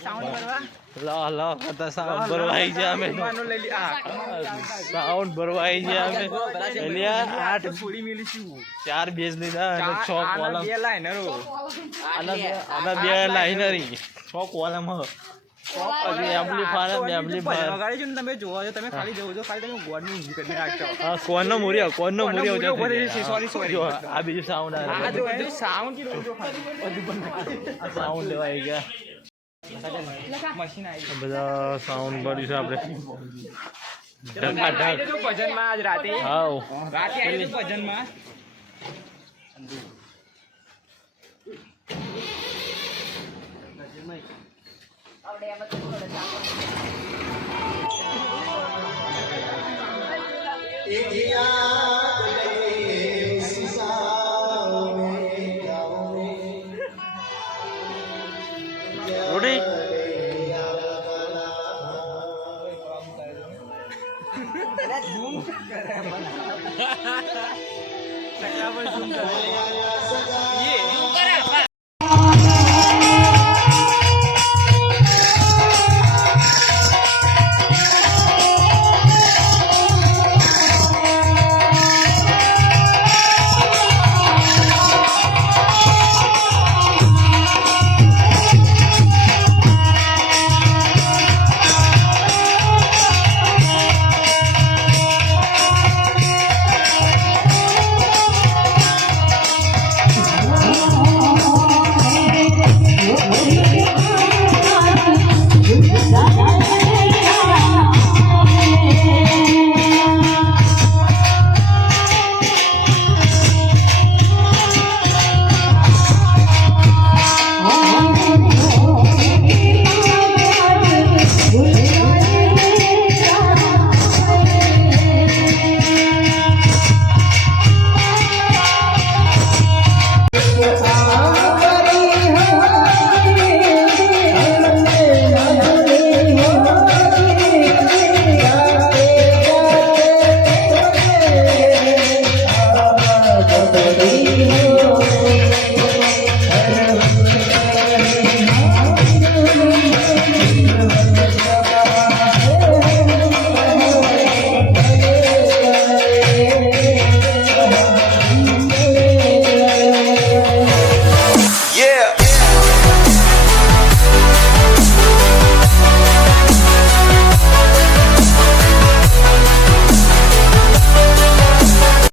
લો લો કતા સાઉન્ડ ભરવાઈ છે અમે સાઉન્ડ ભરવાઈ છે અમે એલિયા 8 4 બેઝ લીધા અને 6 કોલમ બે લાઈનરો આના બે લાઈનરી 6 કોલમ હજી એમ્પ્લીફાયર વગાડી છે તમે જોવા છો તમે ખાલી જોવો છો ખાલી તમે ગોડની ઊંધી કરી નાખશો હા કોનનો મુરિયો સોરી આ બીજું સાઉન્ડ આ જો સાઉન્ડ કી જો આ સાઉન્ડ લેવા આવી ગયા મશીન આવી બધા સાઉન્ડ ભરી છે આપણે ઢકા ઢક ભજનમાં આજ રાતે હાઉ રાતે આવી તો ભજનમાં રોટી